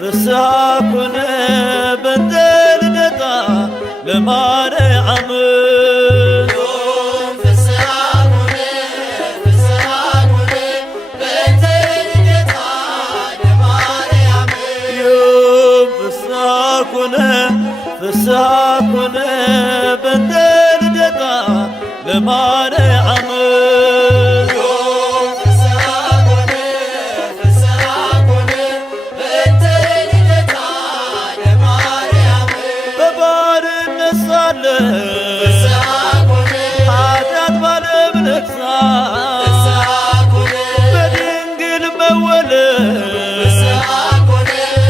ፍስሐኩነ በእንተ ልደታ ለማርያም ፍስሐኩነ በእንተ ልደታ ለማርያም ኃጢአት ባለም ነግሣ በድንግል መወለድ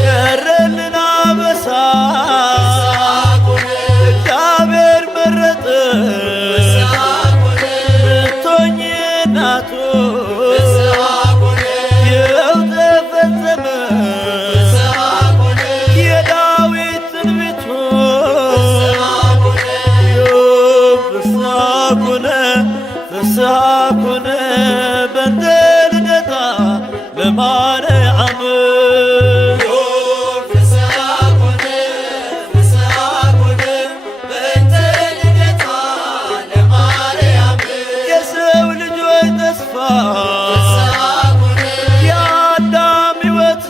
ቀረልን አበሳ እግዚአብሔር መረጠሽ ልትሆኚ እናቱ ይኸው ተፈጸመ የዳዊት ትንቢቱ ፍስሐኩነ በእንተ ልደታ ለማርያም የሰው ልጆች ተስፋ የአዳም ሕይወት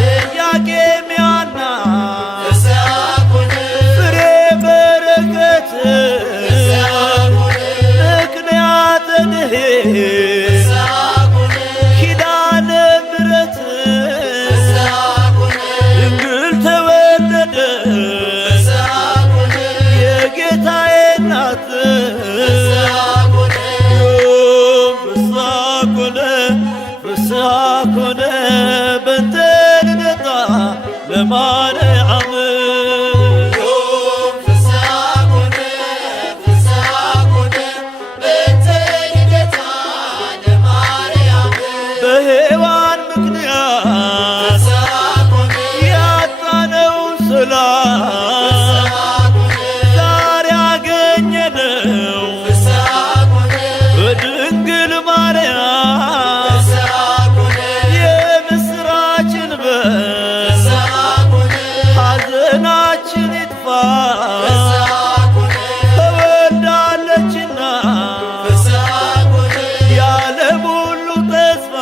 የኢያቄም የሐና ፍሬ በረከት ኪዳነ ምሕረት ድንግል ተወለደች የጌታዬ እናት ፍስሐኩነ በእንተ ልደታ ለማርያም በሔዋን ምክንያት ያጣነውን ሰላም ዛሬ አገኘነው በድንግል ማርያም የምስራችን በል ሐዘናችን ይጥፋ ተወልዳለችና የዓለም ሁሉ ተስፋ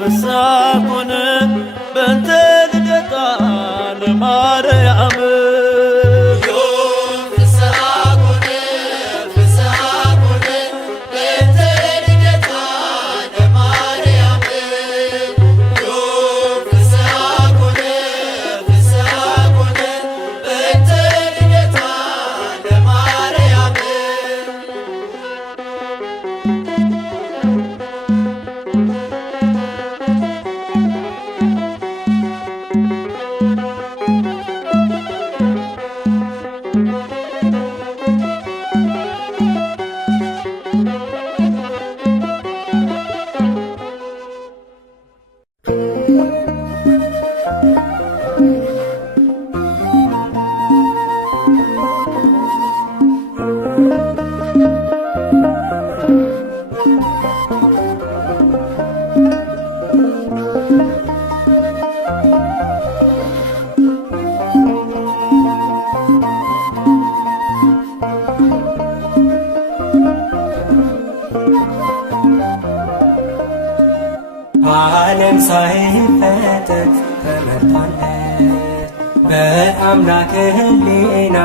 ፍስሐኩነ በእንተ ልደታ ለማርያም ዓለም ሳይፈጠር ተመርጣለች፣ በአምላክ ሕሊና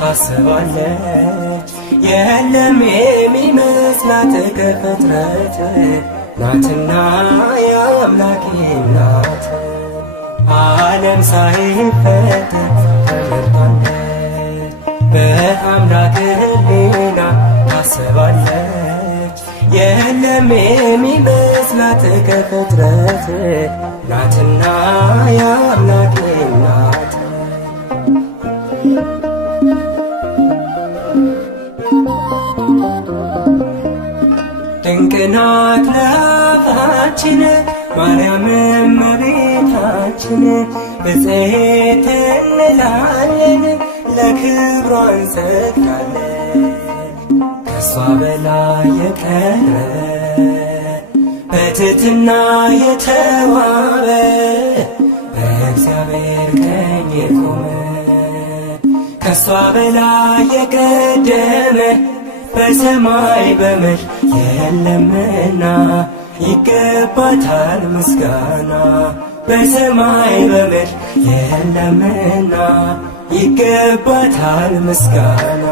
ታስባለች። የለም የሚመስላት ከፍጥረት ናትና የአምላክ ናት። ዓለም ሳይፈጠር ተመርጣለች፣ በአምላክ ሕሊና ታስባለች። የለም የሚመስላት ከፍጥረት ናትና የአምላክ ናት። ድንቅ ናት ለአፋችን ማርያም እመቤታችን። ብፅዕት እንላለን ለክብሯ እንሰግዳለን። ከሷ በላይ የቀረበ በትሕትና የተዋበ በእግዚአብሔር ቀኝ የቆመ ከሷ በላይ የቀደመ በሰማይ በምድር የለምና ይገባታል ምስጋና። በሰማይ በምድር የለምና ይገባታል ምስጋና።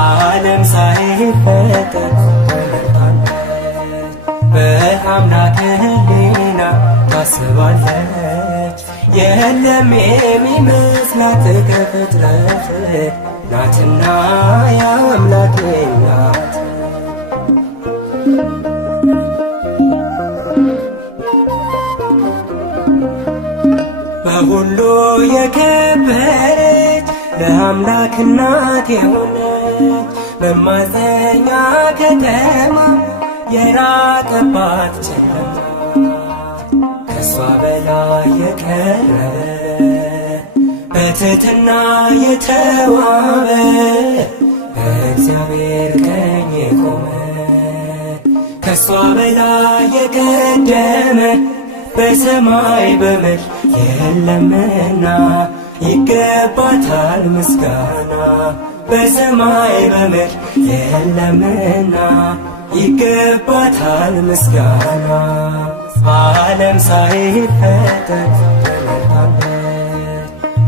ዓለም ሳይፈጠር በአምላክ ሕሊና ታስባለች። የለም የሚመስላት ከፍጥረት ናትና ያው አምላኬ ናት። በሁሉ የከበረች ለአምላክ እናት የሆነች መማፀኛ ከተማ የራቀባት ጨለማ ከሷ በላይ የቀረበ በትሕትና የተዋበ በእግዚአብሔር ቀኝ የቆመ ከሷ በላይ የቀደመ በሰማይ በምድር የለምና ይገባታል ምስጋና። በሰማይ በምድር የለምና ይገባታል ምስጋና። ዓለም ሳይፈጠር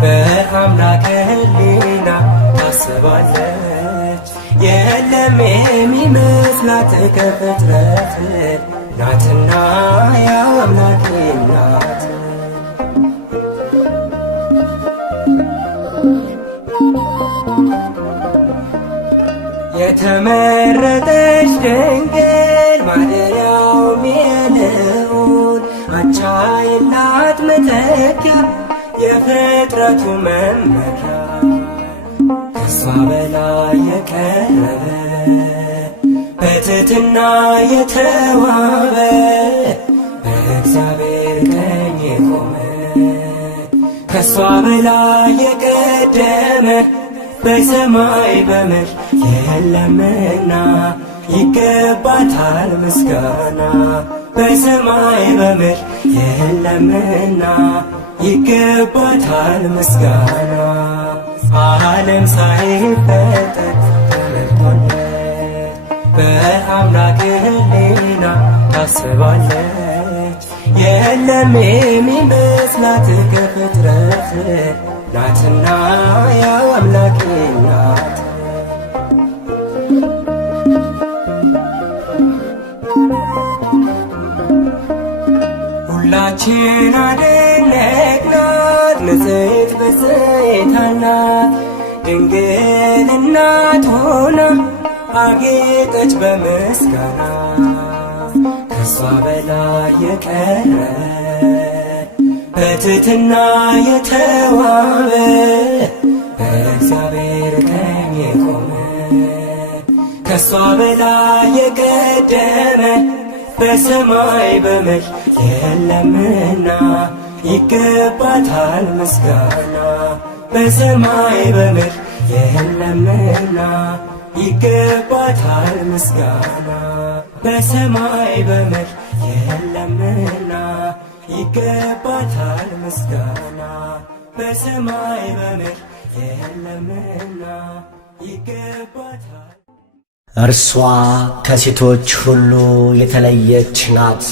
በአምላክ ሕሊና ታስባለች። የለም የሚመስላት ከፍጥረት ናትና ያው አምላኬ ናት። የተመረጠች ድንግል ማደሪያውም የልዑል አቻ የላት መተኪያ የፍጥረቱ መመኪያ ከሷ በላይ የቀረበ በትሕትና የተዋበ በእግዚአብሔር ቀኝ የቆመ ከሷ በላይ የቀደመ በሰማይ በምድር የለምና ይገባታል ምስጋና። በሰማይ በምድር የለምና ይገባታል ምስጋና። ዓለም ሳይፈጠር ተመርቷለች በአምላክ ሕሊና ታስባለች። የለም የሚመስላት ከፍጥረት ናትና ያው አምላኬ ናት። ሁላችን አደነቅናት ንጽሕት ብፅዕት ናት ድንግል እናት ሆና አጌጠች በምስጋና ከሷ በላይ የቀረበ በትሕትና የተዋበ በእግዚአብሔር ቀኝ የቆመ ከሷ በላይ የቀደመ በሰማይ በምድር የለምና ይገባታል ምስጋና። በሰማይ በምድር የለምና ይገባታል ምስጋና። በሰማይ በምድር የለምና ይገባታል ምስጋና። በሰማይ በምድር የለምና ይገባታል። እርሷ ከሴቶች ሁሉ የተለየች ናት።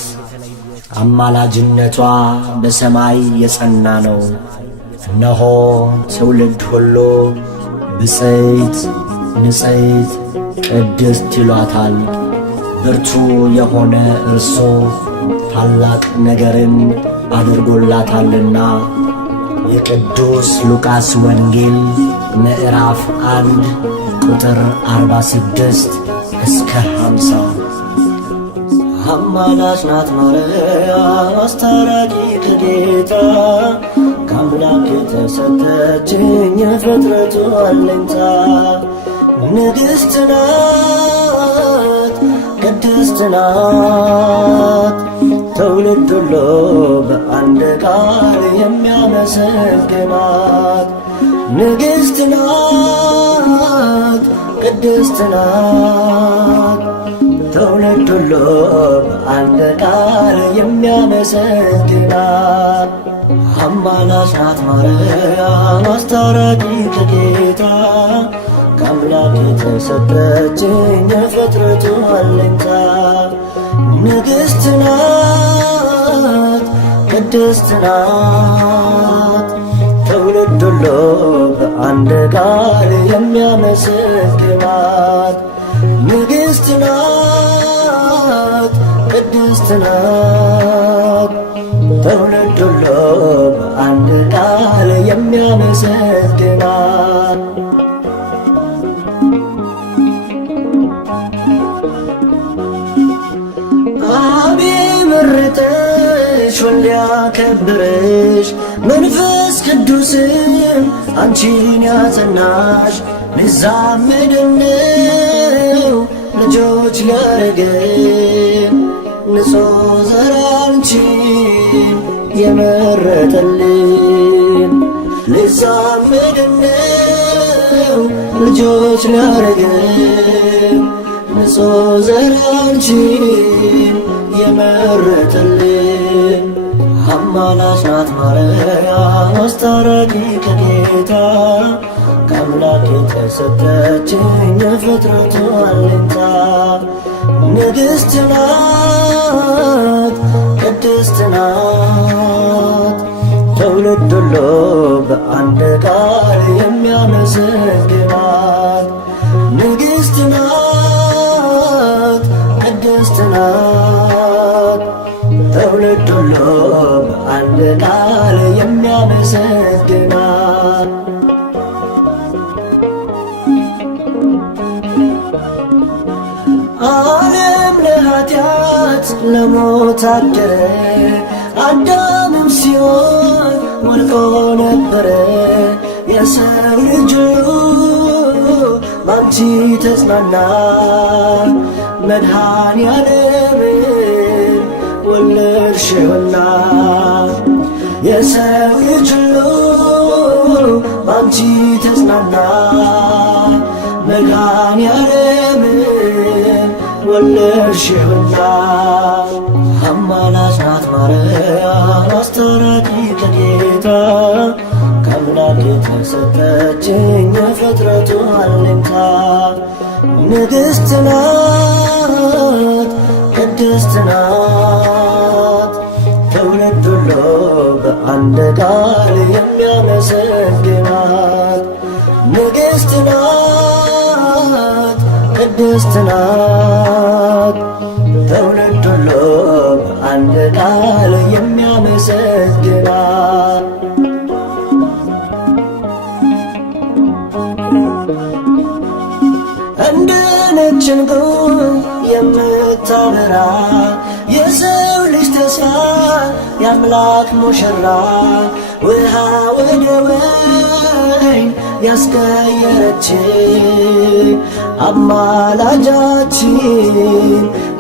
አማላጅነቷ በሰማይ የጸና ነው። እነሆ ትውልድ ሁሉ ብፅዕት ንጽሕት ቅድስት ይሏታል። ብርቱ የሆነ እርሱ ታላቅ ነገርን አድርጎላታልና። የቅዱስ ሉቃስ ወንጌል ምዕራፍ 1 ቁጥር 46 እስከ 50። አማላጅ ናት ማርያም አስታራቂ ከጌታ ከአምላክ የተሰጠችኝ የፍጥረቱ አለኝታ። ንግሥት ናት ቅድስት ቅድስት ናት። ትውልድ ሁሉ በአንድ ቃል የሚያመሰግናት ንግሥት ናት፣ ቅድስት ናት። ትውልድ ሁሉ በአንድ ቃል የሚያመሰግናት አማላጅ ናት ማርያም አስታራቂ ከጌታ ከአምላክ የተሰጠችኝ የፍጥረቱ አለኝታ ንግሥት ናት፣ ቅድስት ናት። ትውልድ ሁሉ በአንድ ቃል የሚያመሰግናት ንግሥት ናት፣ ቅድስት ናት። ትውልድ ሁሉ በአንድ ቃል የሚያመሰግናት አብ መረጠሽ ወልድ ያከበረሽ መንፈስ ቅዱስም አንቺን ያጸናሽ ልዛመድነው ልጆች ሊያረገን ንጹሕ ዘር አንቺን የመረጠልን ልዛመድነው ልጆች ሊያረገን ንጹሕ ዘር አንቺን የመረጠልን አማላጅ ናት ማርያም አስታራቂ ከጌታ ከአምላክ የተሰጠችኝ የፍጥረቱ አለኝታ ንግሥት ናት፣ ቅድስት ናት። ትውልድ ሁሉ በአንድ ቃል የሚያመሰግናት ንግሥት ናት፣ ቅድስት ናት። ትውልድ ሁሉ በአንድ ቃል የሚያመሰግናት ዓለም ለኃጢአት ለሞት አደረ አዳምም ሲሆን ወድቆ ነበረ የሰው ልጅ ባንቺ ተጽናና መድኃኔዓለምን ወለድሽውና የሰው ልጅ ባንቺ ተጽናና መድኃኔዓለምን ወለድሽውና አማላጅ ናት ማርያም አስታራቂ ከጌታ ከአምላክ የተሰጠችኝ የፍጥረቱ አለኝታ ንግሥት ናት፣ ቅድስት ናት። ትውልድ ሁሉ በአንድ ቃል የሚያመሰግናት ንግሥት ናት፣ ቅድስት ናት። ትውልድ ሁሉ በአንድ ቃል የሚያመሰግናት እንደ ነጭ ዕንቁ የምታበራ የሰው ልጅ ተስፋ የአምላክ ሙሽራ ውሃ ወደ ወይን ያስቀየረች አማላጃችን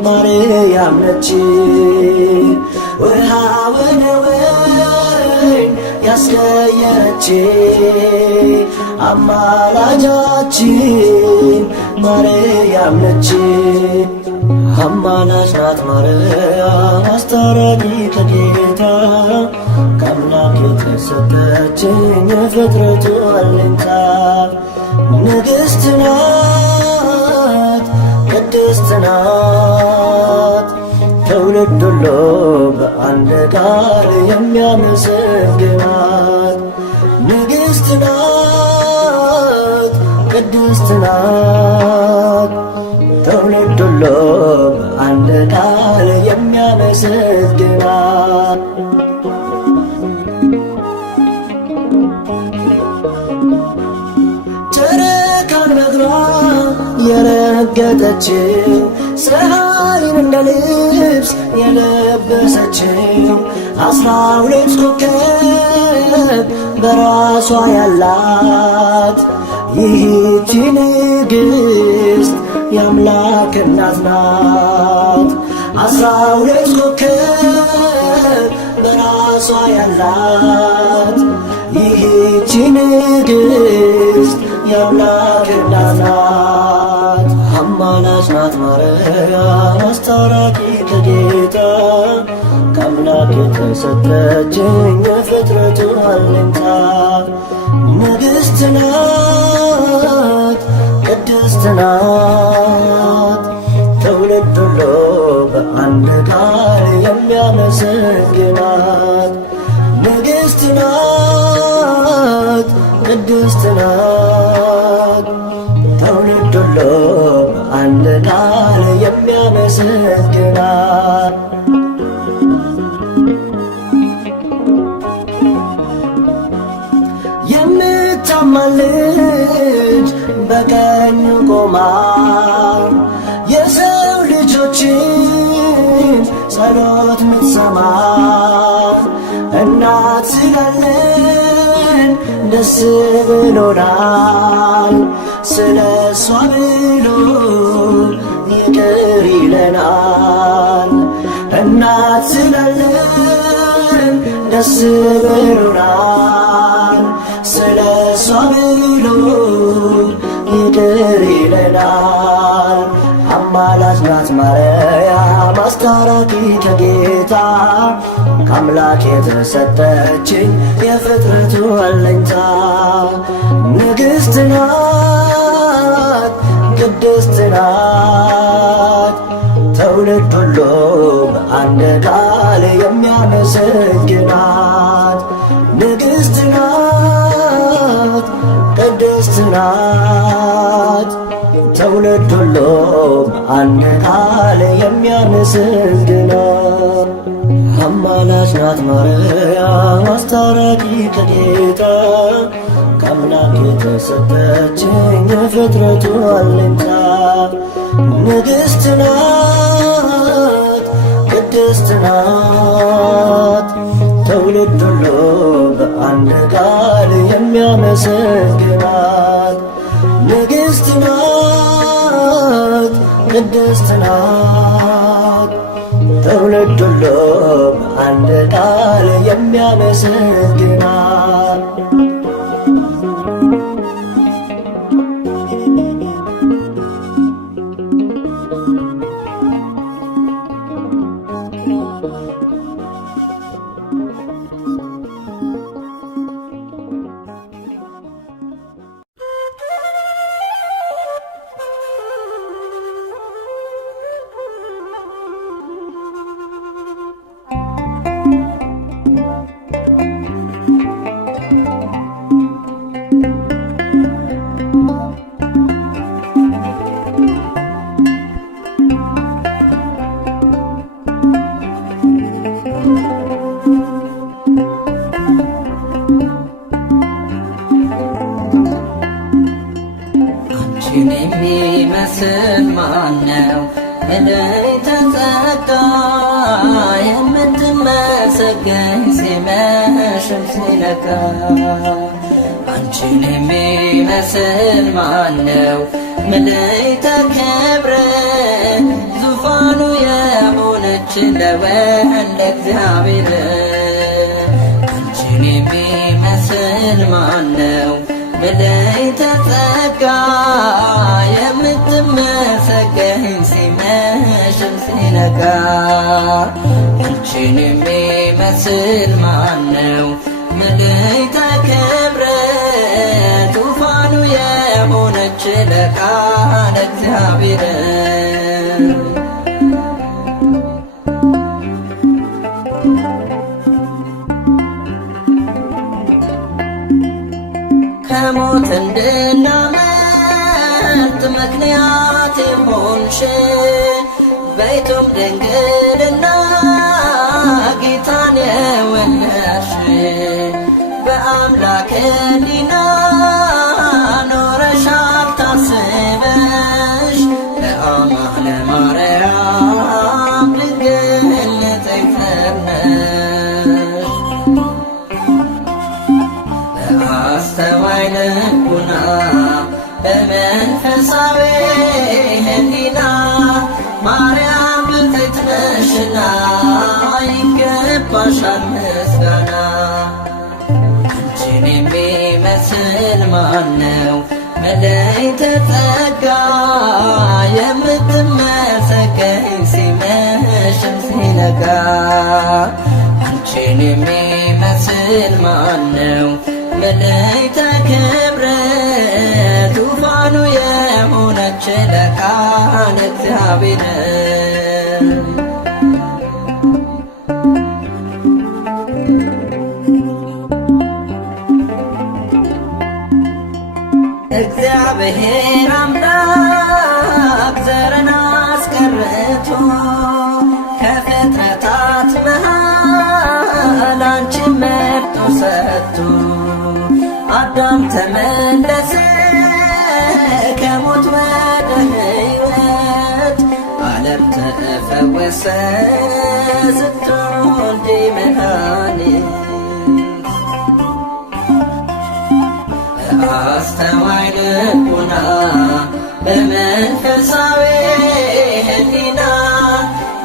ማርያም ነች። ውሃ ወደ ወይን ያስቀየረች አማላጃችን ማርያም ነች። አማላጅ ናት ማርያም አስታራቂ ከጌታ ከአምላክ የተሰጠችኝ የፍጥረቱ አለኝታ ንግሥት ናት፣ ቅድስት ናት። ትውልድ ሁሉ በአንድ ቃል የሚያመሰግናት ንግሥት ናት፣ ቅድስት ናት። ትውልድ ሁሉ በአንድ ቃል የሚያመሰግናት ጨረቃን በእግሯ የረገጠችው ፀሐይን እንደ ልብስ የለበሰችው 12 ኮከብ በራሷ ያላት ይህች ንግሥት የአምላክ እናት ናት። 12 ኮከብ በራሷ ያላት ይህች ንግሥት የአምላክ እናት ናት። አማላጅ ናት ማርያም አስታራቂ ከጌታ ከአምላክ የተሰጠችኝ የፍጥረቱ አለኝታ ንግሥት ናት ቅድስት ናት ትውልድ ሁሉ በአንድ ቃል የሚያመሰግናት ንግሥት ናት ቅድስት ናት ትውልድ ሁሉ በአንድ ቃል የሚያመሰግናት የምታማልድ በቀኙ ቆማ የሰው ልጆችን ጸሎት ምትሰማ እናት ስላለን ደስ ብሎናል። ስለ እሷ ብሎ ይቅር ይለናል። እናት ስላለን ደስ ብሎናል። ስለ እሷ ብሎ ይቅር ይለናል። አማላጅ ናት ማርያም አስታራቂ ከጌታ ከአምላክ የተሰጠችኝ የፍጥረቱ አለኝታ ንግሥት ናት ቅድስት ናት ትውልድ ሁሉ በአንድ ቃል የሚያመሰግናት ንግሥት ናት ቅድስት ናት ትውልድ ሁሉ በአንድ ቃል የሚያመሰግናት አማላጅ ናት ማርያም አስታራቂ ከጌታ ከአምላክ የተሰጠችኝ የፍጥረቱ አለኝታ ንግሥት ናት ቅድስት ናት ትውልድ ሁሉ በአንድ ቃል የሚያመሰግናት ንግሥት ናት ቅድስት ናት ትውልድ ሁሉ በአንድ ቃል የሚያመሰግናት አንቺን የሚመስል ማነው እለይ ተጸጋ የምትመሰገኝ ሲመሽም ሲነጋ አንቺን የሚመስል ማነው ምልዕተ ክብር ዙፋኑ የሆነች ለወልደ እግዚአብሔር አንቺን የሚመስል ማነው ምልዕተ ጸጋ የምትመሰገኝ ሲመሽም ሲነጋ አንቺን የሚመስል ማነው ምልዕተ ክብር ዙፋኑ የሆነች ለቃለ እግዚአብሔር ከሞት እንድናመልጥ ምክንያት የሆንሽ በይቱም ድንግልና ጌታን የወለድሽ በአምላክ ሕሊና ኖረሻል ታስበሽ ለአማነ ማርያም ድንግል ንጽሕት ነሽ በአስተዋይ ልቡና በመንፈሳዊ ሕሊና ማርያም ብፅዕት ነሽና ይገባሻል ምስጋና። አንቺን የሚመስል ማነው መላእክተ ጸጋ የምትመሰገኝ ሲመሽም ሲነጋ። አንቺን የሚመስል ማነው መላእክተ ክብር ዙፋኑ የሆነች ለቃለ እግዚአብሔር። እግዚአብሔር አምላክ ዘርን አስቀርቶ ከፍጥረታት መሃል አንቺን መርጦ ሰጥቶ አዳም ተመለሰ ከሞት ወደ ሕይወት ዓለም ተፈወሰ ስትወልጂ መድኃኒት። አስተዋይ ልቡና በመንፈሳዊ ሕሊና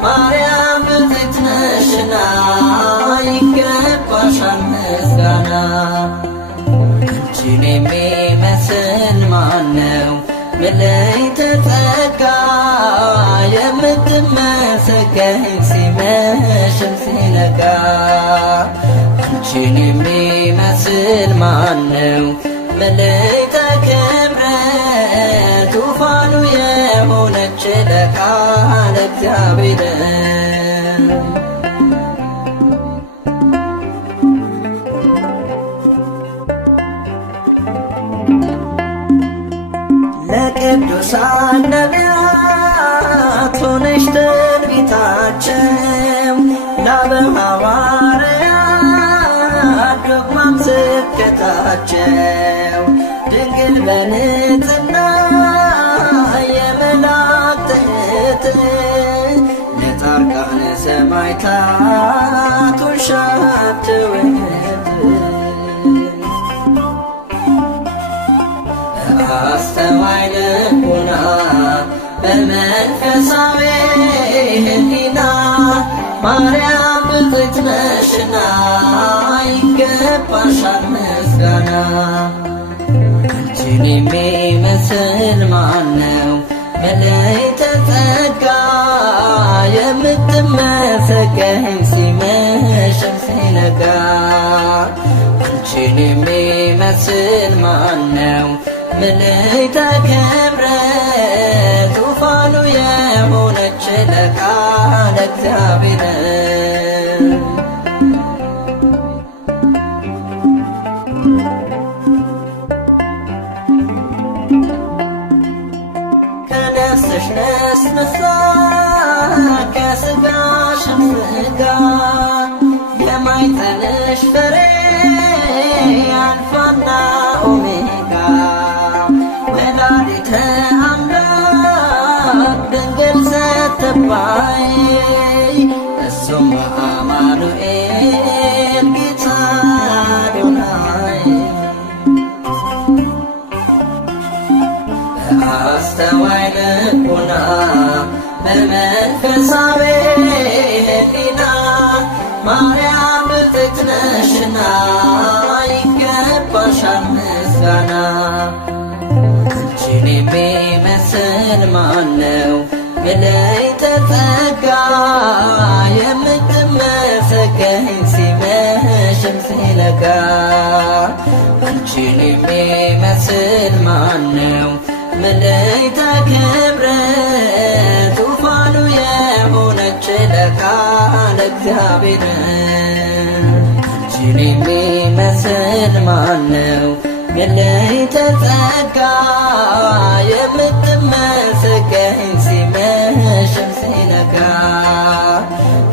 ማርያም ብፅዕት ነሽና ይገባሻል ምስጋና። አንቺን የሚመስል ማነው መላእክተ ጸጋ የምትመሰገኝ ሲመሽም ሲነጋ። አንቺን የሚመስል ማነው መላእክተ ክብር ዙፋኑ የሆነች ለቃለ እግዚአብሔር። ለቅዱሳን ነቢያት ሆነሽ ትንቢታቸው ለአበው ሐዋርያት ዶግማም ስብከታቸው ድንግል በንጽሕና የመላእክት እህት ለጻድቃነ ሰማዕታት ሆንሻቸው እህት። አስተዋይ ልቡና በመንፈሳዊ ሕሊና ማርያም ብፅዕት ነሽና ይገባሻል ምስጋና። አንቺን የሚመስል ማነው መላእክተ ጸጋ የምትመሰገኝ ሲመሽም ሲነጋ። አንቺን የሚመስል ማነው መላእክተ ክብር ዙፋኑ የሆነች ለቃለ እግዚአብሔር። ከነፍስሽ ነስንሳ ከሥጋሽም ሥጋ የማኅፀንሽ ፍሬ አልፋና ኦሜጋ ወላዲተ አምላክ ድንግል ስትባይ እሱም አማኑኤል ጌታ አዶናይ። አስተዋይ ልቡና በመንፈሳዊ ሕሊና ማርያም ብፅዕት ነሽና ይገባሻል ምስጋና። አንቺን የሚመስል ማነው መላእክተ ጸጋ የምትመሰገኝ ሲመሽም ሲነጋ። አንቺን የሚመስል ማነው መላእክተ ክብር ዙፋኑ የሆነች ለቃለ እግዚአብሔር። አንቺን የሚመስል ማነው መላእክተ ጸጋ የምትመሰገኝ ሲመሽም ሲነጋ።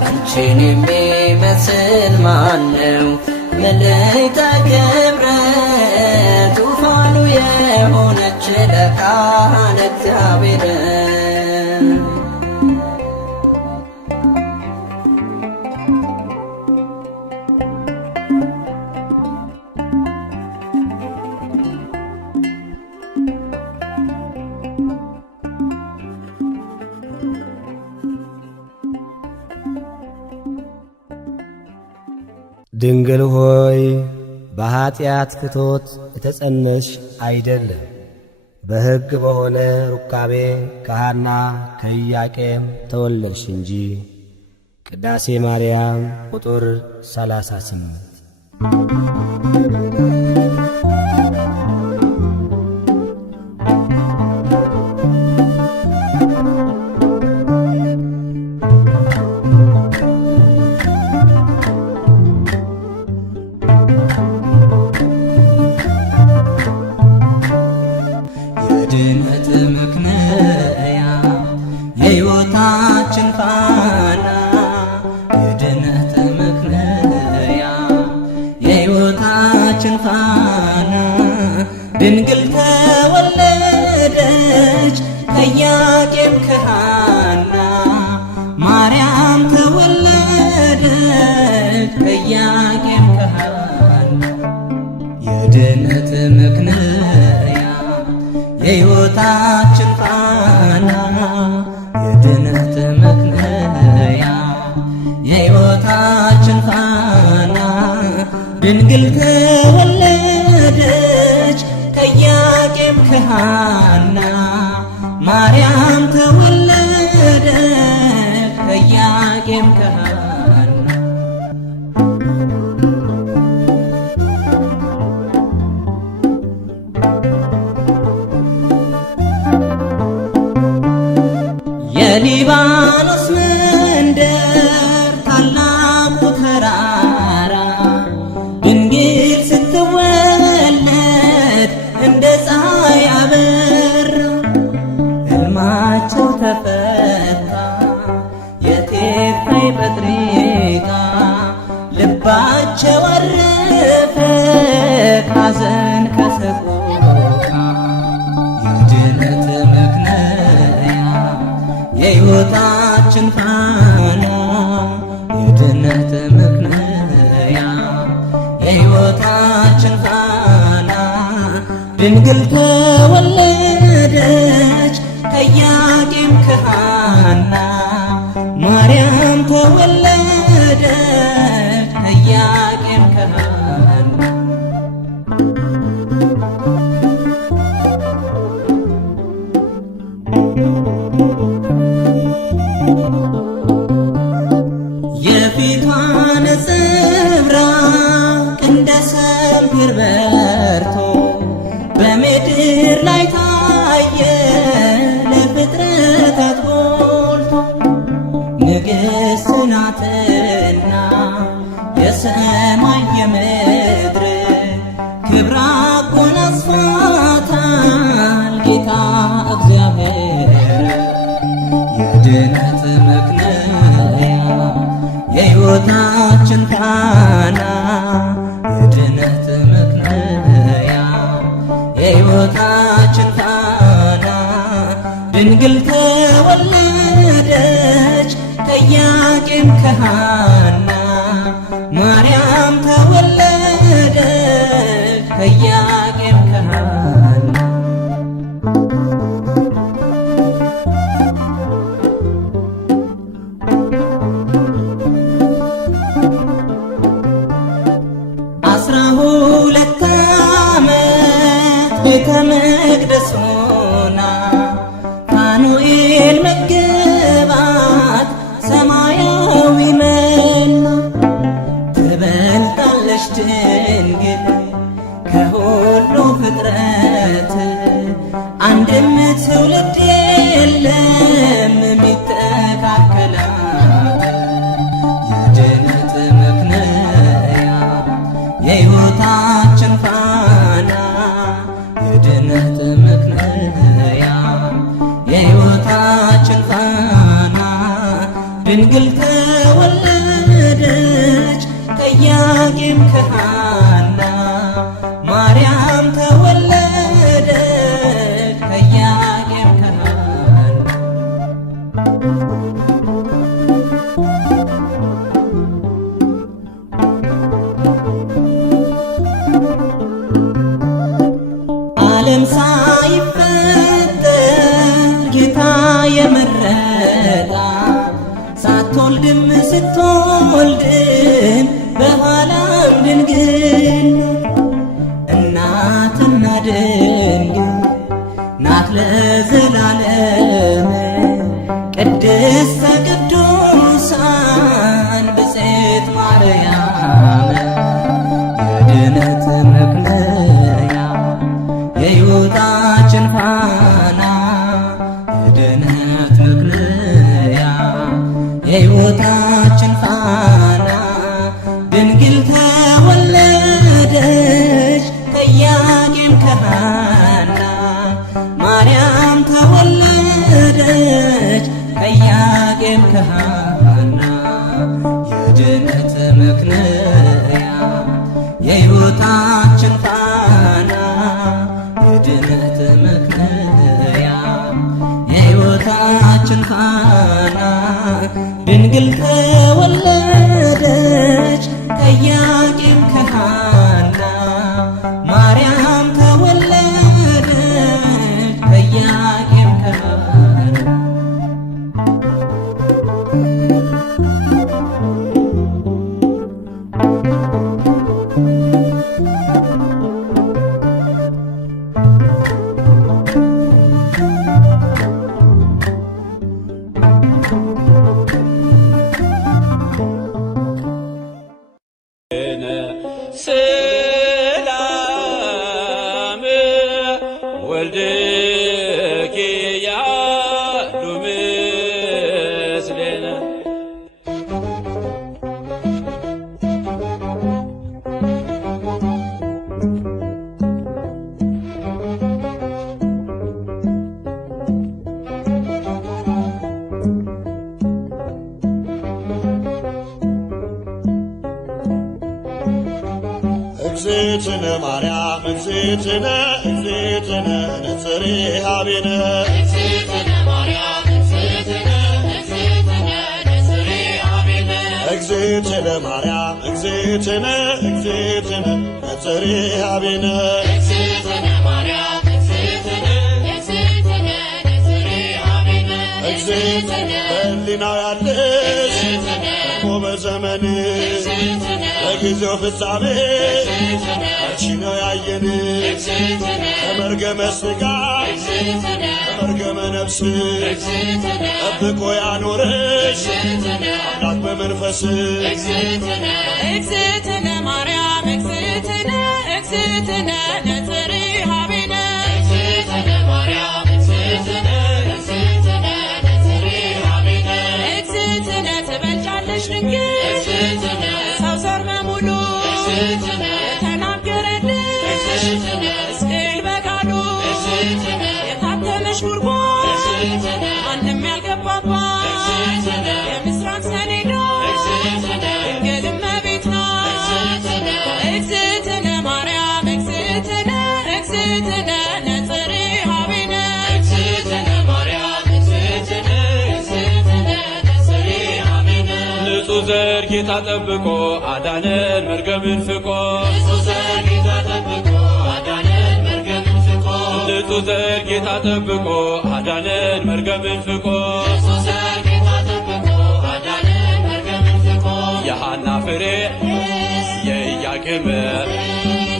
አንቺን የሚመስል ማነው መላእክተ ክብር ዙፋኑ የሆነች ለቃለ እግዚአብሔር። ድንግል ሆይ በኀጢአት ፍቶት የተጸነስሽ አይደለም፣ በሕግ በሆነ ሩካቤ ከሐና ከኢያቄም ተወለድሽ እንጂ። ቅዳሴ ማርያም ቁጥር 38። የድነት ምክንያት የሕይወታችን ፋና፣ የድነት ምክንያት የሕይወታችን ፋና፣ ድንግል ተወለደች ከኢያቄም ከሐና፣ ማርያም ተወለደች ከኢያቄም ከሐና። የድነት ምክንያት የሕይወታችን ፋና፣ የድነት ምክንያት የሕይወታችን ፋና፣ ድንግል ተወለደች ከኢያቄም ከሐና፣ ማርያም ተወለደች ከኢያቄም ከሐና። የሊባኖስ መንደር ታላቁ ተራራ ድንግል ስትወለድ እንደ ፀሐይ አበራ። ሕልማቸው ተፈታ የቴርፋይ ጴጥሪቃ፣ ልባቸው አረፈ ካዘን ከሰቆቃ። የድነት ምክንያት የሕይወታችን ፋና፣ የድነት ምክንያት የሕይወታችን ፋና፣ ድንግል ተወለደች ከኢያቄም ከሐና፣ ማርያም ተወለደች ከኢያቄም ከሐና። የፊቷ ነጸብራቅ እንደ ሰምፔር በርቶ በምድር ላይ ታየ ለፍጥረታት ጎልቶ። ንግሥት ናትና የሰማይ የምድር ክብር አጎናጽፏታል ጌታ እግዚአብሔር። የድነት ምክንያት የሕይወታችን ፋና፣ የድነት ምክንያት የሕይወታችን ፋና፣ ድንግል ተወለደች ከኢያቄም ከሐና፣ ማርያም ተወለደች ከኢያቄም ከሐና። ሁለት ዓመት ቤተ መቅደስ ሆና ፋኑኤል መገባት ሰማያዊ መና። ትበልጣለች ድንግል ከሁሉ ፍጥረት፣ አንድም ትውልድ የለም የሚተካከላት። የድነት ምክንያት የሕይወታችን ፋና፣ የድነት ምክንያት የሕይወታችን ፋና፣ ድንግል ተወለደች ከኢያቄም ከሐና፣ ማርያም ተወለደች ከኢያቄም ከሐና። ዓለም ሳይፈጠር ጌታ የመረጣት፣ ሳትወልድም ስትወልድም በኋላ ድንግል እናትና ድንግል ናት ለዘላለም ቅድስተ ቅዱሳን ብፅዕት ማርያም የድነት መክለያ የሕይወታችን ፋና የድነት መክለያ የሕይወታችን ፋና ድንግል ተወለደች ከኢያቄም ከሐና ማርያም ተወለደች ከኢያቄም ከሐና የድነት መክለያ የሕይወታችን ፋና የድነት መክለያ የሕይወታችን ፋና ድንግል ተወለደች ከኢያቄም ከሐና ማርያም ተወለደች ከኢያቄም ከሐና ሰላም ወልድኪ ያሉ ምስሌነ እግዝእትነ ማርያም እግዝእትነ እግዝእትነ ነጽሬ ኀቤነ እግዝእትነ ማርያም እግዝእትነ እግዝእትነ ነጽሬ ኀቤነ እግዝእትነ በሕሊናው ያለሽ እኮ በዘመንሽ በጊዜው ፍጻሜ አንቺ ነው ያየን ከመርገመ ሥጋ ከመርገመ ነፍስ ጠብቆ ያኖረሽ አምላክ በመንፈስ እግዝእትነ ማርያም እግዝእትነ እግዝእትነ ነጽሬ ኀቤነ እግዝእትነ ትበልጫለሽ ድንግል ሰው ዘር በሙሉ የተናገረልሽ ሕዝቅኤል በቃሉ የታተመሽ ጉድጓድ ማንም ያልገባባት የምስራቅ ሰሌዳ ድንግል እመቤት ናት። እግዝእትነ ማርያም እግዝእትነ እግዝእትነ ነጽሬ ኀቤነ ንጹሕ ዘር ጌታ ጠብቆ አዳነን መርገምን ፍቆ ንጹሕ ዘር ጌታ ጠብቆ አዳነን መርገምን ፍቆ የሐና ፍሬ የኢያቄም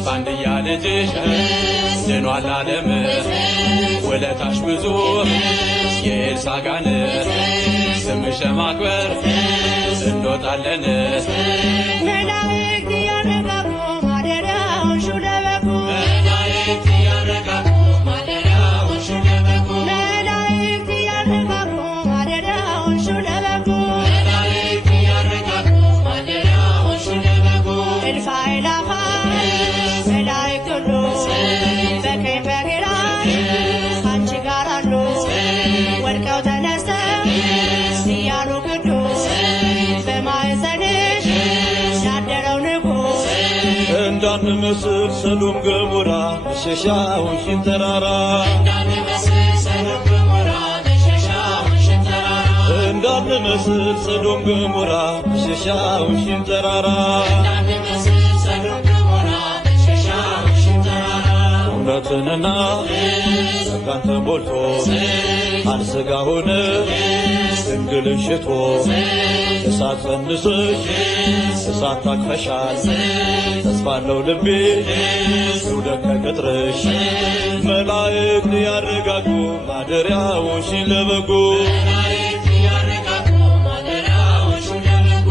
ባንድያ ልጅሽ ድኗል ዓለም ውለታሽ ብዙ የኤልሳጋን ስምሽ ማክበር እንወጣለን መላእክት እያረጋጉ ማደሪያውን ሹለበኩ መላእክት እያረጋጉ ማደሪያውን ሹለበኩ መላእክት እያረጋጉ ማደሪያውን ሹለበኩ እልፍ አእላፋት መላእክት ሁሉ በቀኝ በግራ ከአንቺ ጋር አሉ ወድቀው ተነስተው እያሉ ቅዱስ በማኅፀንሽ ያደረው ንጉሥ እንዳንመስል ሰዶም ገሞራ መሸሻውን ተራራ እንዳንመስል ሰዶም ገሞራ መሸሻውን ተራራ ምሕረትንና ጸጋን ተሞልቶ ቃል ሥጋ ሆነ ድንግልን ሽቶ እሳት ጸንሰሽ እሳት ታቅፈሻል ተስፋለው ልቤ ይውደቅ ከቅጥርሽ መላእክት ያረጋጉ ማደሪያዎሽን ለበጉ መላእክት ያረጋጉ ማደሪያዎሽን ለበጉ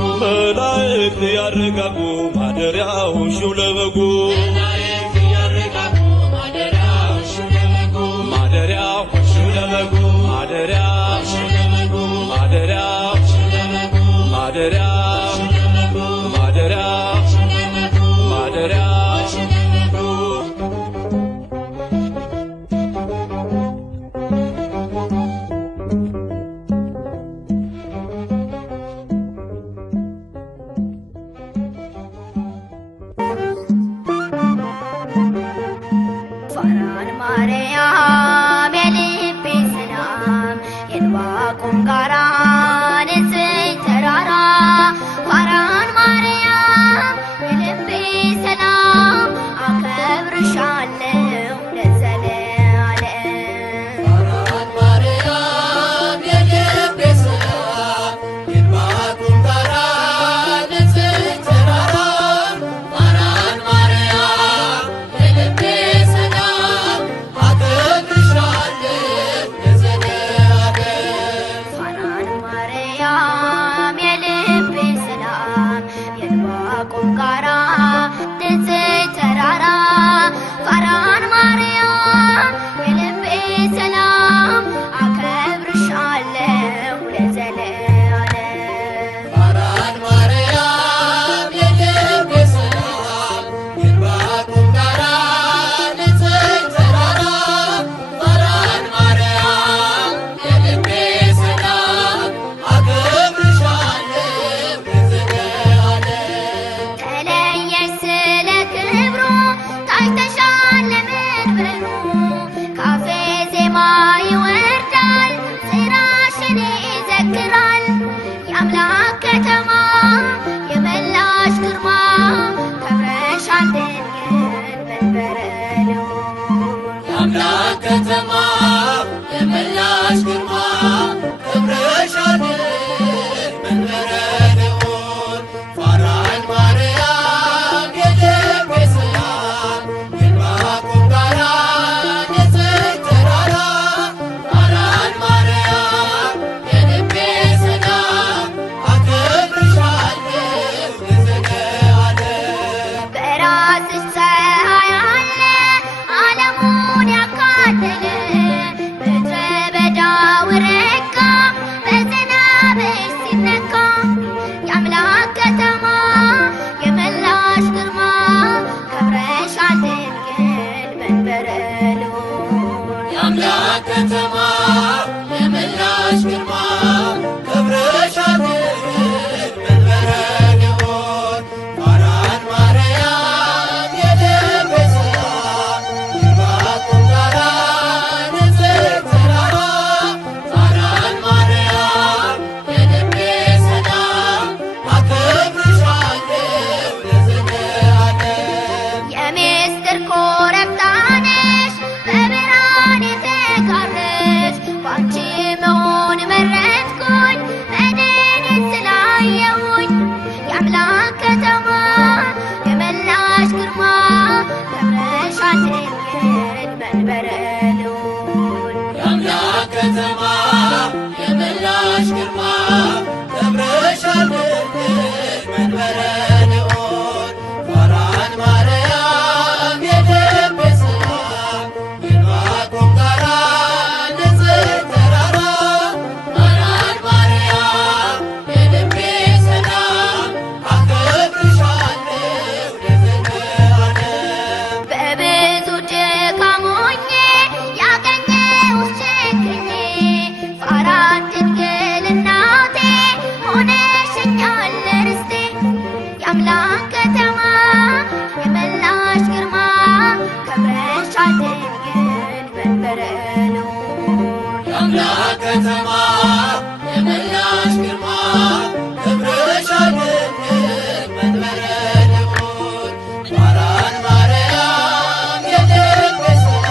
ማደሪያዎሽን ለበጉ ማደሪያዎሽን ለበጉ ማደሪያዎሽን ለበጉ ማደሪያዎሽን ለበጉ ማደሪያዎሽን ለበጉ ማደሪያዎሽን ለበጉ ፋራን ማርያም የልቤ ሰላም የዕንባቆም ጋራ ንጽሕት ተራራ ፋራን ማርያም የልቤ ሰላም አከብርሻለሁ ለዘለዓለም። ፋራን ማርያም የልቤ ሰላም የዕንባቆም ጋራ ንጽሕት ተራራ ፋራን ማርያም የልቤ ሰላም አከብርሻለሁ ለዘለዓለም። ፋራን ማርያም የልቤ ሰላም የዕንባቆም ጋራ ንጽሕት ተራራ ፋራን ማርያም የልቤ ሰላም አከብርሻለሁ ለዘለዓለም። ፋራን ማርያም የልቤ ሰላም የዕንባቆም ጋራ ንጽሕት ተራራ ፋራን ማርያም የልቤ ሰላም አከብርሻለሁ ለዘለዓለም። ተለየሽ ስለ ክብሩ ታይተሻል ለመንበሩ ካፌ ዜማ ይወርዳል ስራሽን ይዘክራል የአምላክ ከተማ የመላሽ ግርማ ከብረሻል ድንግል መንበረ ልዑል። የአምላክ ከተማ የመላሽ ግርማ ከብረሻል መንበረ ልዑል። ፋራን ማርያም የልቤ ሰላም የዕንባቆም ጋራ ንጽሕት ተራራ ፋራን ማርያም የልቤ ሰላም አከብርሻለሁ ለዘለዓለም። በራስሽ ፀሐይ አለ ዓለሙን ያካለለ ምድረ በዳው ረጋ በዝናብሽ ሲነካ የአምላክ ከተማ የመላሽ ግርማ ከብረሻል ድንግል መንበረ ልዑል። የአምላክ ከተማ የመላሽ ግርማ ከብረሻል መንበረ ልዑል። ፋራን ማርያም የልቤ ሰላም የዕንባቆም ጋራ ንጽሕት ተራራ ፋራን ማርያም የልቤ ሰላም አከብርሻለሁ ለዘለዓለም። የምስጢር ኮረብታ ነሽ በብርሃን የተጋረድሽ ባንቺ መሆን መረጥኩኝ መድንን ስላየሁኝ የአምላክ ከተማ የመላሽ ግርማ ከብረሻል ድንግል መንበረ ልዑል። የአምላክ ከተማ የመላሽ ግርማ ከብረሻል ድንግል መንበረ ልዑል። ፋራን ማርያም የልቤ ሰላም የዕንባቆም ጋራ ንጽሕት ተራራ ፋራን ማርያም የልቤ ሰላም አከብርሻለሁ ለዘለዓለም። በብዙ ድካም ሆኜ ያገኘሁሽ ችግኜ ፋራን ድንግል እናቴ ሆነሽኛል ርስቴ የአምላክ ከተማ የመላሽ ግርማ ከብረሻል ድንግል መንበረ ልዑል። የአምላክ ከተማ የመላሽ ግርማ ከብረሻል ድንግል መንበረ ልዑል። ፋራን ማርያም የልቤ ሰላም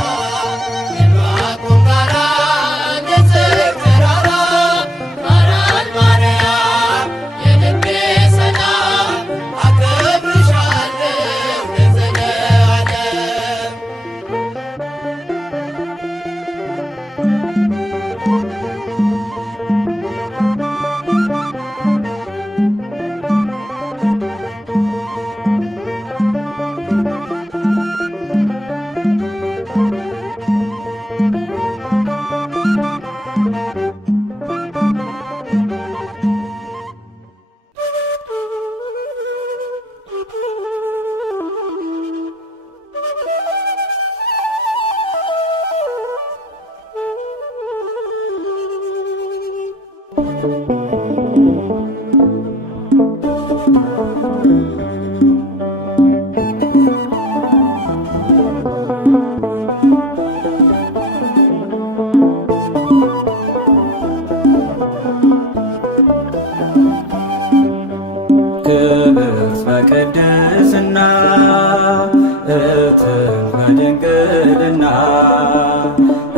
ክብርት በቅድስና እትም በድንግልና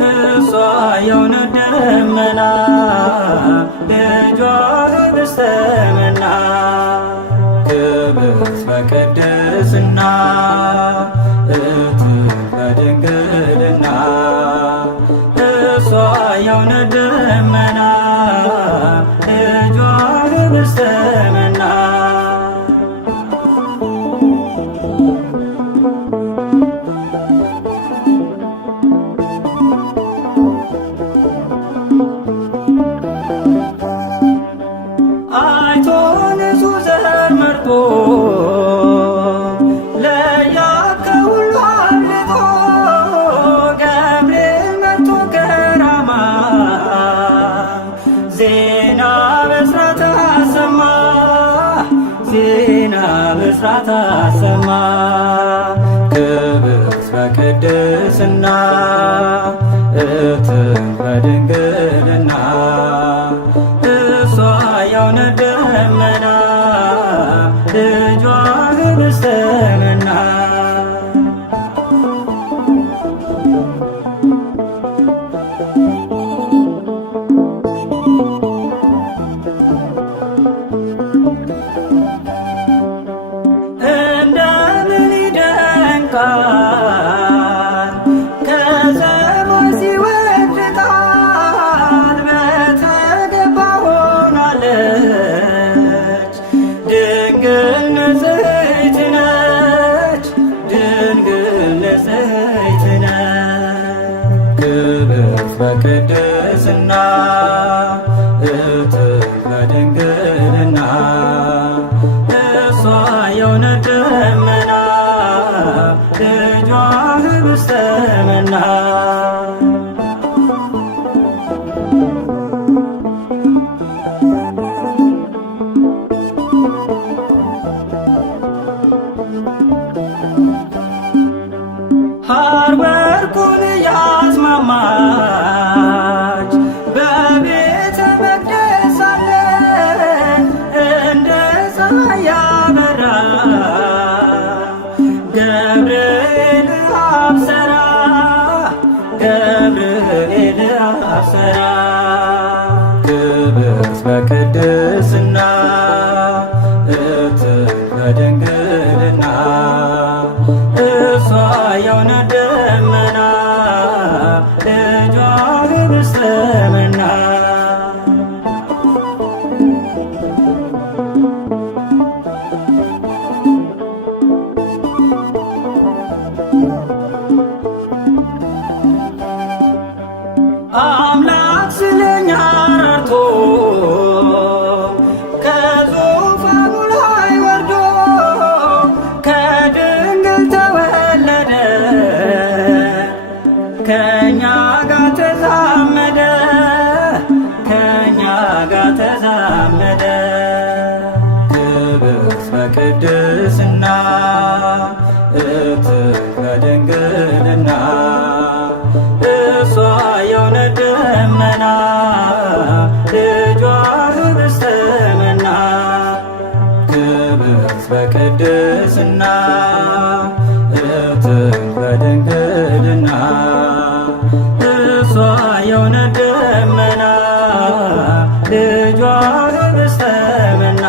እሷ የእውነት ደመና ልጇ ኅብስተ መና። ክብርት በቅድስና እትም በድንግልና እሷ የእውነት ደመና ልጇ ኅብስተ መና። አይቶ ንጹሕ ዘር መርጦ ለያዕቆብ ከሁሉ አብልጦ ገብርኤል መጥቶ ከራማ ዜና ብስራት አሰማ ዜና ብስራት አሰማ። ክብርት በቅድስና እትም በድንግልና እሷ የእውነት ደመና ልጇ ኅብስተ መና። እንደምን ይደንቃል ከሰማይ ሲወርድ ቃል በተገባ ሆናለች ድንግል ንጽሕት ነች ድንግል ንጽሕት ነች። ክብርት በቅድስና እትም በድንግልና እሷ የእውነት ደመና ልጇ ኅብስተ መና። ሐር ወርቁን ያስማማች በቤተ መቅደስ ሳለ እንደ ፀሐይ ያበራ ገብርኤል አብሰራ ገብርኤል አብሰራ። ክብርት በቅድስና እትም በድንግልና እሷ የእውነት ደመና ልጇ ኅብስተ መና። አምላክ ስለኛ ረድቶ ከዙፋኑ ላይ ወርዶ ከድንግል ተወለደ ከእኛ ጋር ተዛመደ ከእኛ ጋር ተዛመደ። ክብርት በቅድስና እትም በድንግልና እሷ የእውነት ደመና ልጇ ኅብስተ መና። ክብርት በቅድስና እትም በድንግልና እሷ የእውነት ደመና ልጇ ኅብስተ መና።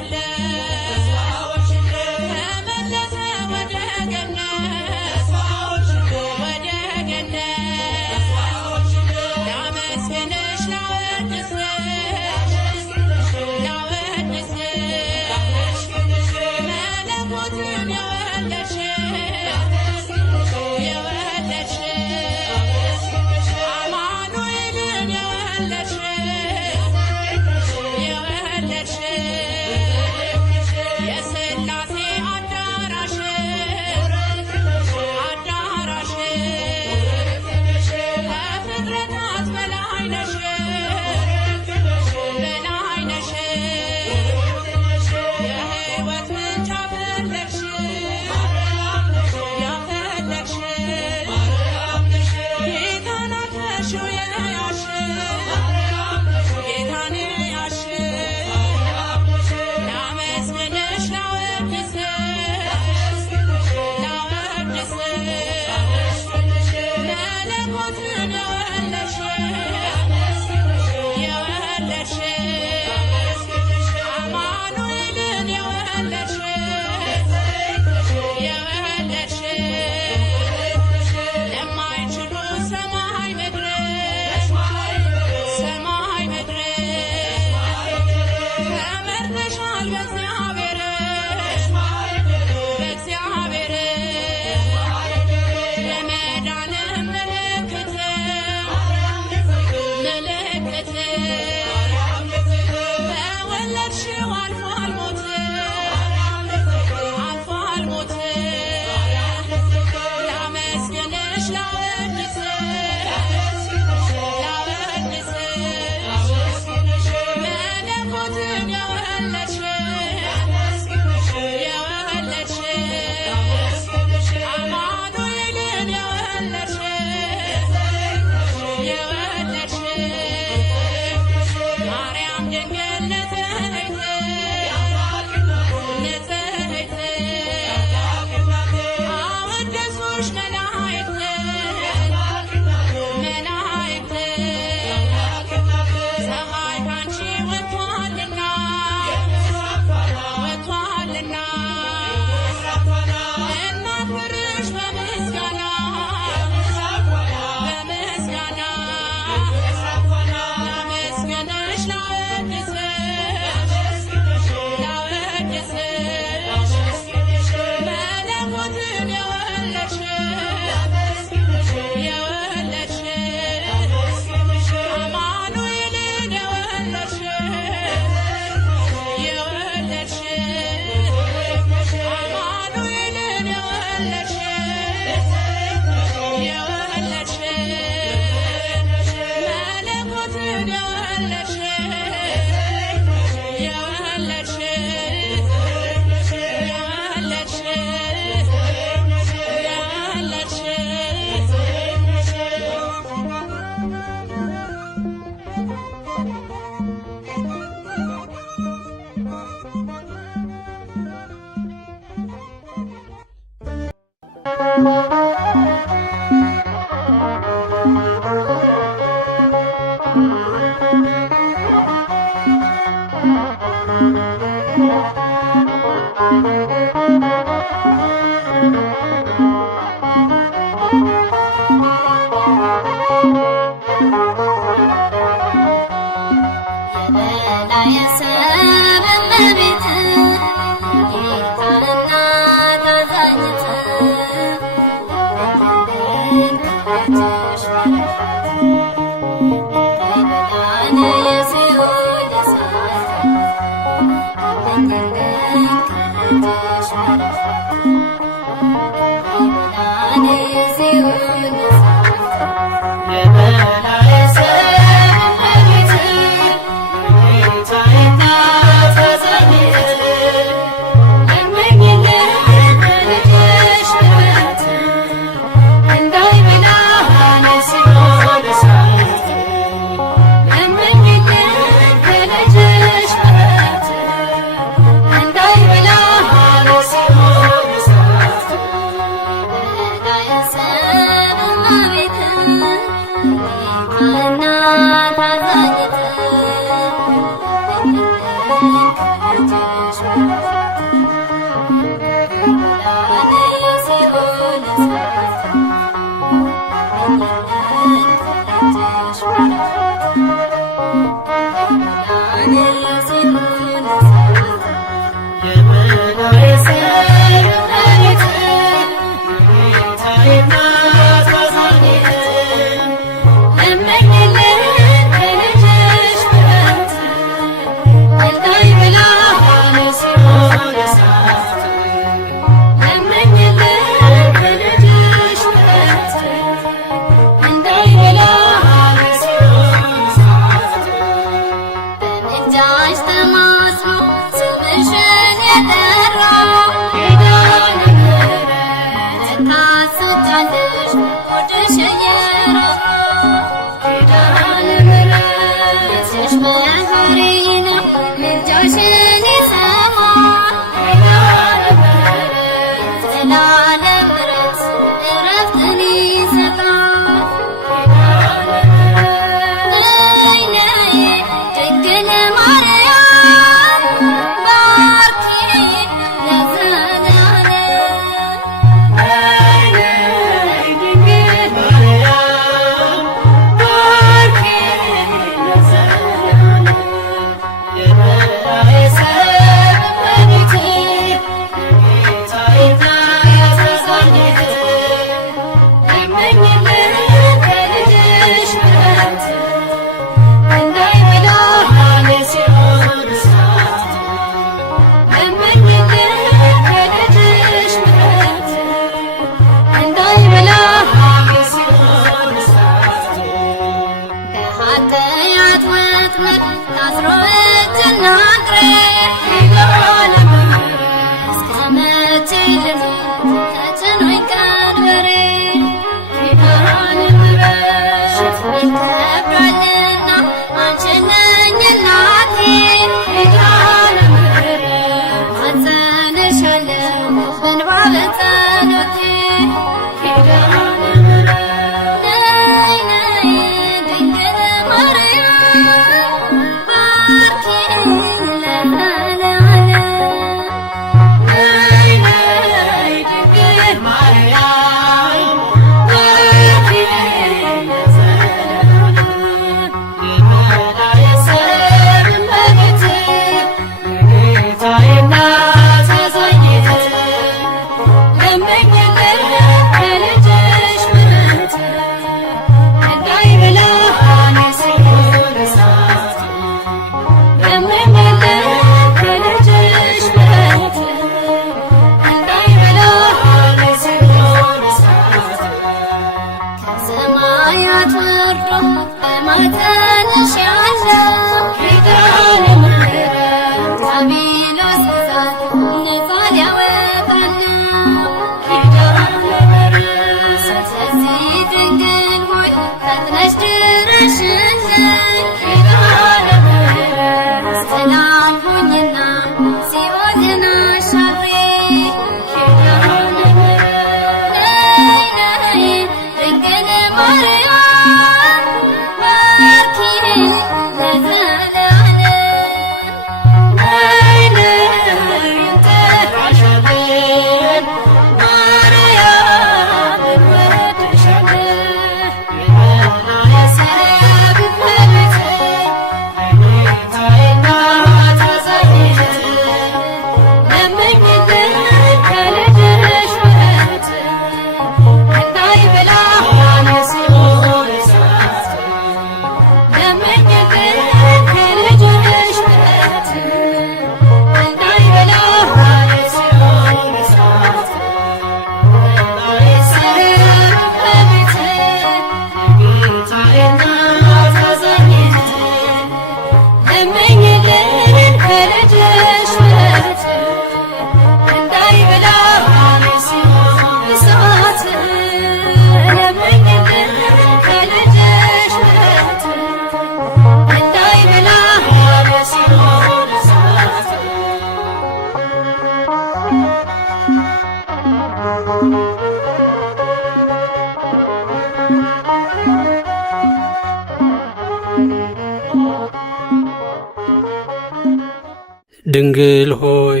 ድንግል ሆይ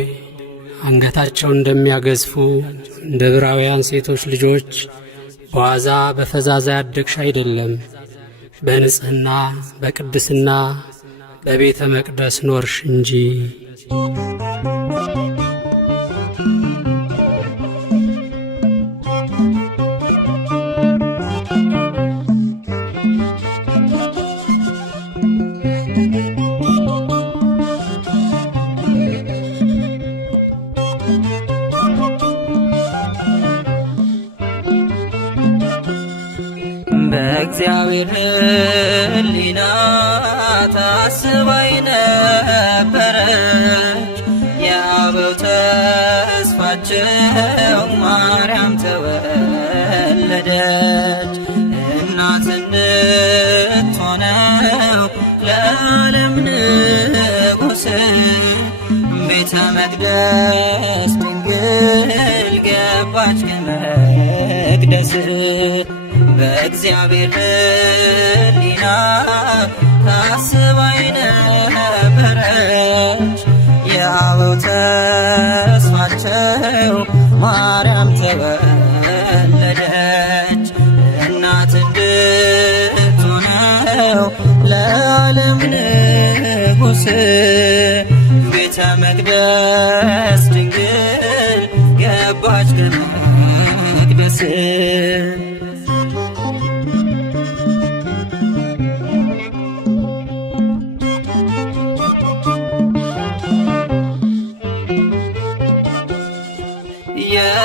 አንገታቸውን እንደሚያገዝፉ እንደ ዕብራውያን ሴቶች ልጆች በዋዛ በፈዛዛ ያደግሽ አይደለም። በንጽሕና በቅድስና በቤተ መቅደስ ኖርሽ እንጂ። በእግዚአብሔር ሕሊና ታስባይ ነበረች የአበው ተስፋቸው ማርያም ተወለደች። እናት እንድትሆነው ለዓለም ንጉሥ ቤተ መቅደስ ድንግል ገባች ከመቅደስ። በእግዚአብሔር ሕሊና ታስባይ ነበረች የአበው ተስፋቸው ማርያም ተወለደች። እናት እንድትሆነው ለዓለም ንጉሥ ቤተ መቅደስ ድንግል ገባች ከመቅደስ።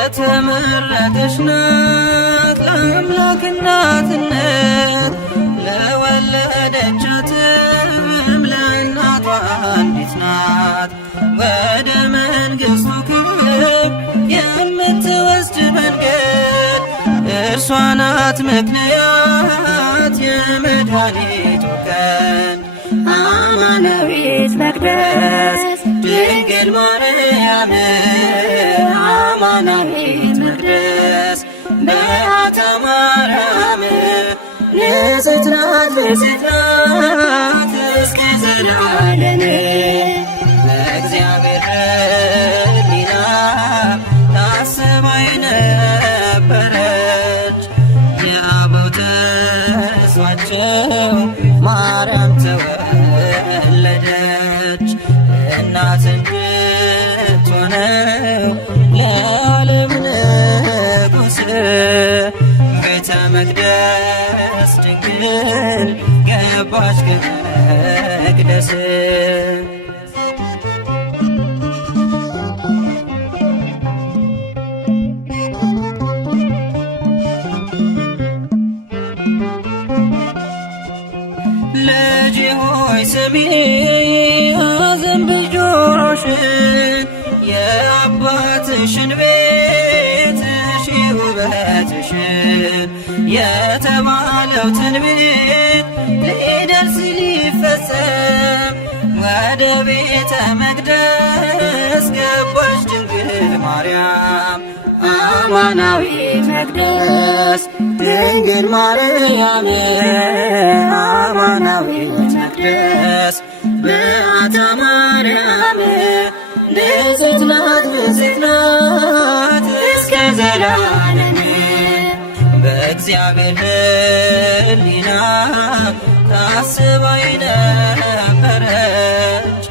የተመረጠች ናት ለአምላክ እናትነት ለወለደቻትም ለእናቷ አንዲት ናት። ወደ መንግሥቱ ክብር የምትወስድ መንገድ እርሷ ናት ምክንያት የመድኃኒቱ ቀን። አማናዊት መቅደስ ድንግል ማርያም አማናዊት መቅደስ በዓታ ማርያም ንጽሕት ናት ንጽሕት ናት እስከ ዘላለም። በእግዚአብሔር ሕሊና ታስባይ ነበረች የአበው ተስፋቸው ማርያም ተወለደች። እናት እንድትሆነው ለዓለም ንጉሥ ቤተ መቅደስ ድንግል ገባች ከመቅደስ። ልጄ ሆይ ስሚ አዘንብል ጆሮሽን የአባትሽን ቤት እሺ ውበትሽን የተባለው ትንቢት ሊደርስ ሊፈጸም ወደ ቤተ መቅደስ ገባች ድንግል ማርያም አማናዊት መቅደስ ድንግል ማርያም አማናዊት መቅደስ በዓታ ማርያም ንጽሕት ናት ንጽሕት ናት እስከ ዘላለም። በእግዚአብሔር ሕሊና ታስባይ ነበረች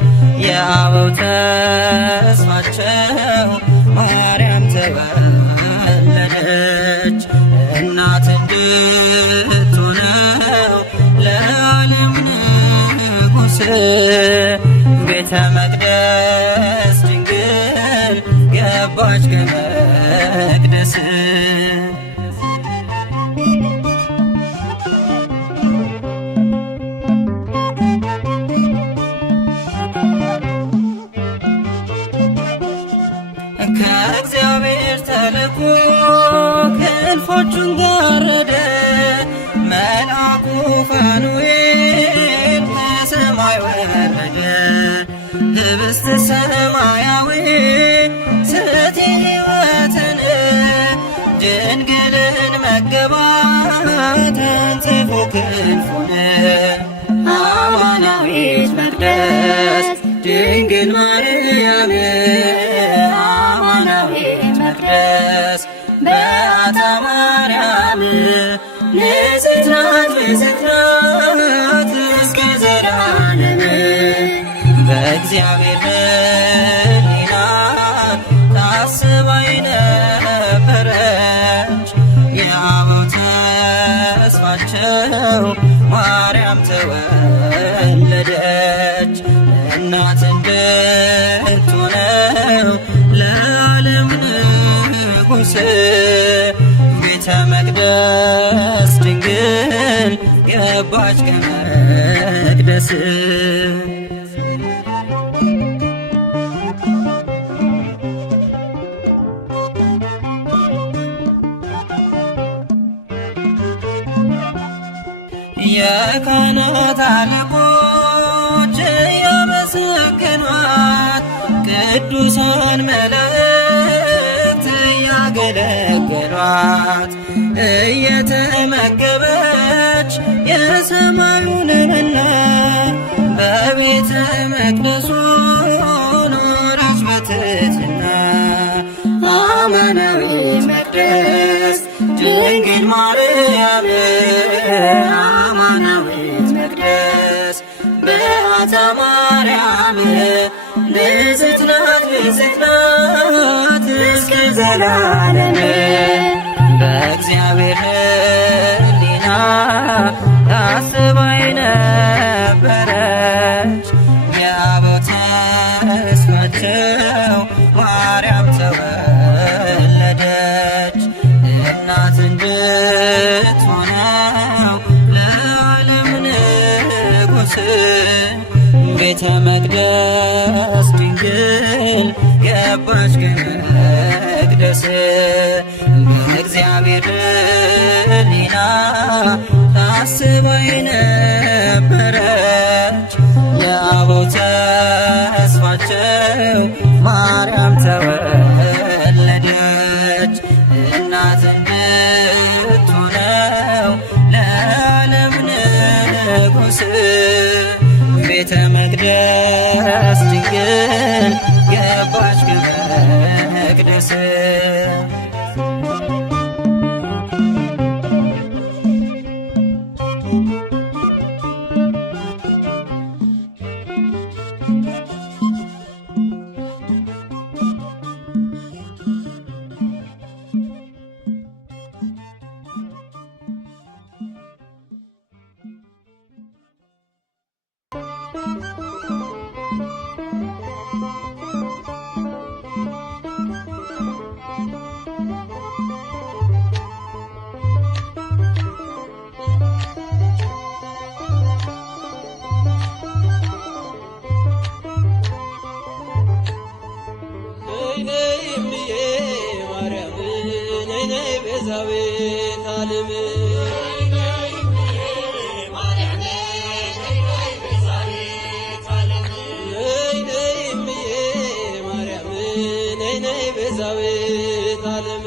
የአበው ተስፋቸው ማርያም ተወለደች። እናት እንድትሆነው ለዓለም ንጉሥ ቤተ መቅደስ ድንግል ገባች ከመቅደስ። ከእግዚአብሔር ተልኮ ክንፎቹን ጋረደ መልአኩ ፋኑኤል ከሰማይ ወረደ። ህብስተ ሰማያዊ ስእቲ ሕይወትን ድንግልን መገባት ተንጽፎ ክንፉን አማናዊት መቅደስ ድንግል ማርያም ማርያም አማናዊት መቅደስ በዓታ ማርያም ንጽሕት ናት ንጽሕት ናት እስከ ዘላለም በእግዚአብሔር ሕሊና ታስባ የነበረች የአበው ተስፋቸው ማርያም ተወለደች እናት እንድትሆነው ለዓለም ንጉሥ ቤተ መቅደስ ድንግል ገባች ከመቅደስ የካህናት አለቆች እያመሰገኗት ቅዱሳን መላእክት እያገለገሏት እየተመገበች የሰማዩን መና በቤተ መቅደሱ ኖረች በትሕትና አማናዊት መቅደስ ድንግል ማርያም አማናዊት መቅደስ በዓታ ማርያም ንጽሕት ናት ንጽሕት ናት እስከ ዘላለም በእግዚአብሔር ሕሊና ታስባ የነበረች የአበው ተስፋቸው ማርያም ተወለደች እናት እንድትሆነው ለዓለም ንጉሥ ቤተ መቅደስ ድንግል ገባች ከመቅደስ በእግዚአብሔር ሕሊና ታስባ የነበረች የአበው ተስፋቸው ማርያም ተወለደች እናት እንድትሆነው ለዓለም ንጉሥ ቤተ መቅደስ ድንግል ገባች ከመቅደስ ቤዛዊተ ዓለም ቤዛዊተ ዓለም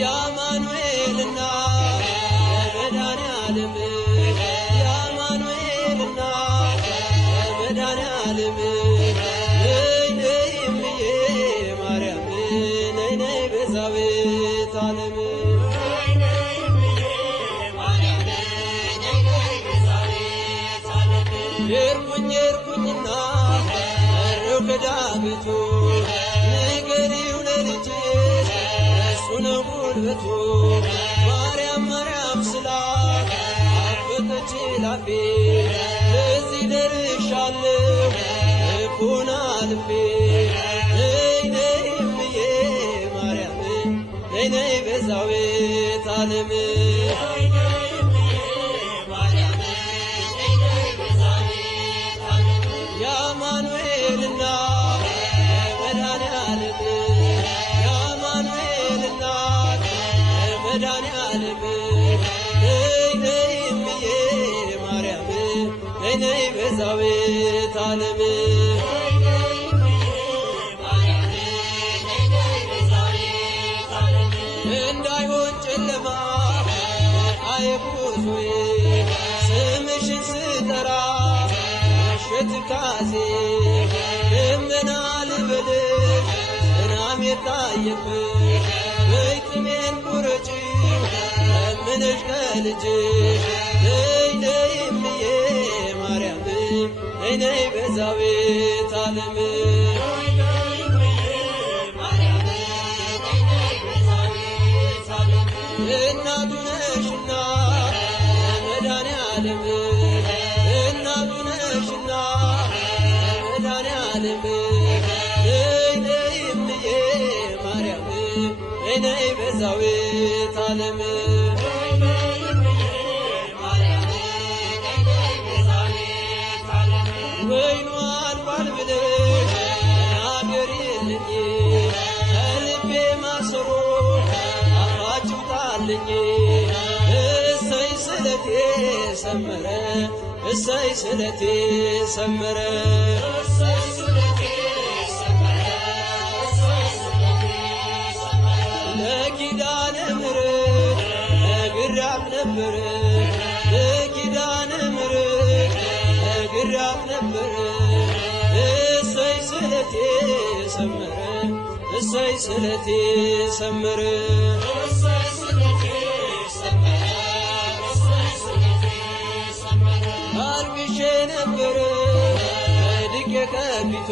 የአማኑኤልና የመድኃኔዓለም የአማኑኤልና የመድኃኔዓለም ነይ ነይ እምዬ ማርያም ነይ ነይ ቤዛዊተ ዓለም የርኩኝና እረው ከዳገቱ ንገሪው ለልጅሽ እሱ ነው ጉልበቱ ማርያም ማርያም ስላት አፈተች ላፌ ለዚህ ደርሻለሁ ልቡና ልቤ ነይ ነይ እምዬ ማርያም ነይ ነይ ቤዛዊተ ዓለም የአማኑኤልና የመድኃኔዓለም የአማኑኤልና የመድኃኔዓለም ነይ ነይ እምዬ ማርያም ነይ ነይ ቤዛዊተ ዓለም እንዳይሆን ጨለማ አይጉዞዬ መከራ ሸትካዜ ደመና ልበልሽ ዝናብ የታየብሽ በይጥሜን ቁረጪ ለምነሽ ከልጅሽ ነይ ነይ እምዬ ማርያም ነይ ነይ ቤዛዊተ ዓለም እናቱ ነሽና መድኃኔዓለም እናቱ ነሽና መድኃኔዓለም ነይ ነይ እምዬ ማርያም ነይ ነይ ቤዛዊተ ዓለም ወይኑ አልቋል ብለሽ ተናገሪልኝ ከልቤ ማሰሮ አፋችሁ ጣልኝ እሰይ ስለቴ ሰመረ እሰይ ስለቴ ሰመረ ለኪዳነ ምሕረት ነግሬያት ነበር ለኪዳነ ምሕረት ነግሬያት ነበር እሰይ ስለቴ ሰመረ እሰይ ስለቴ ሰመረ አልቅሼ ነበር ወድቄ ከፊቷ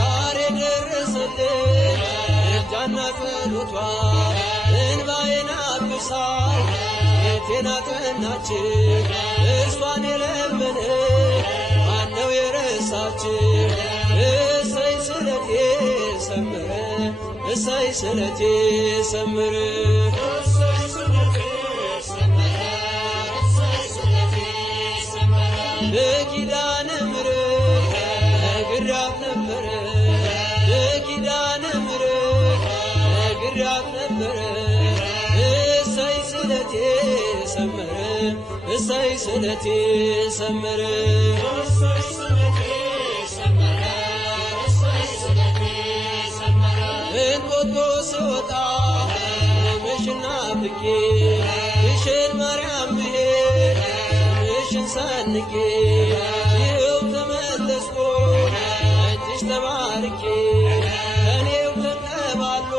ዛሬ ደረሰልኝ እርጃና ጸሎቷ እንባዬን አብሳው ቤቴን አቀናች እሷን የለመነ ማነው የረሳች እሰይ ስለቴ ሰመረ እሰይ ስለቴ ሰመረ ለኪዳነ ምሕረት ነግሬያት ነበር ለኪዳነ ምሕረት ነግሬያት ነበር እሰይ ስለቴ ሰመረ እሰይ ስለቴ ሰመረ እንጦጦ ስወጣ ምሽና ብቄ ግሸን ማርያም ብሄድ ምሽን ሰንቄ ይኸው ተመለስኩ እጅሽ ተባርኬ ከኔው ተቀባሎ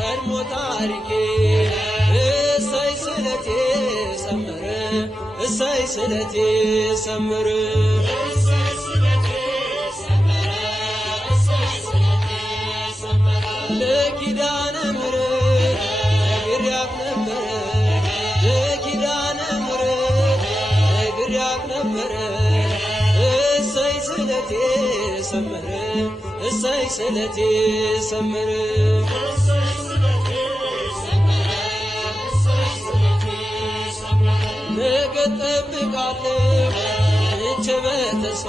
ቀድሞ ታሪኬ እሰይ ስለቴ ሰመረ እሰይ ስለቴ ሰመረ ለኪዳነ ምሕረት ነግሬያት ነበር ለኪዳነ ምሕረት ነግሬያት ነበር እሰይ ስለቴ ሰመረ እሰይ ስለቴ ሰመረ ነገ እጠብቃለሁ እቼ በተስፋ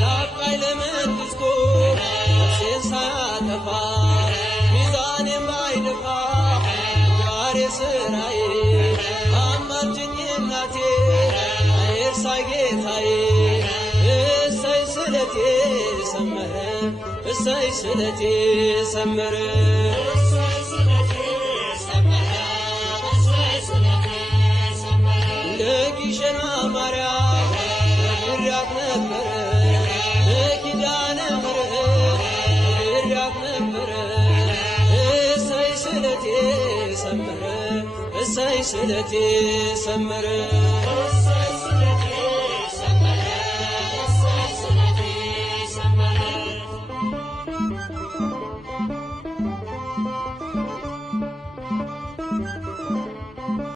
ናፍቃኝ ለመንግሥቱ ነፍሴን ሳያጠፋ ሚዛኔም ባይደፋ ዛሬ ስራዬ አማልጅኝ እናቴ አይርሳኝ ጌታዬ እሰይ ስለቴ ሰመረ እሰይ ስለቴ ሰመረ ለግሸን ማርያም ነግሬያት ነበር ለኪዳነ ምሕረት ነግሬያት ነበር እሰይ ስለቴ ሰመረ እሰይ ስለቴ ሰመረ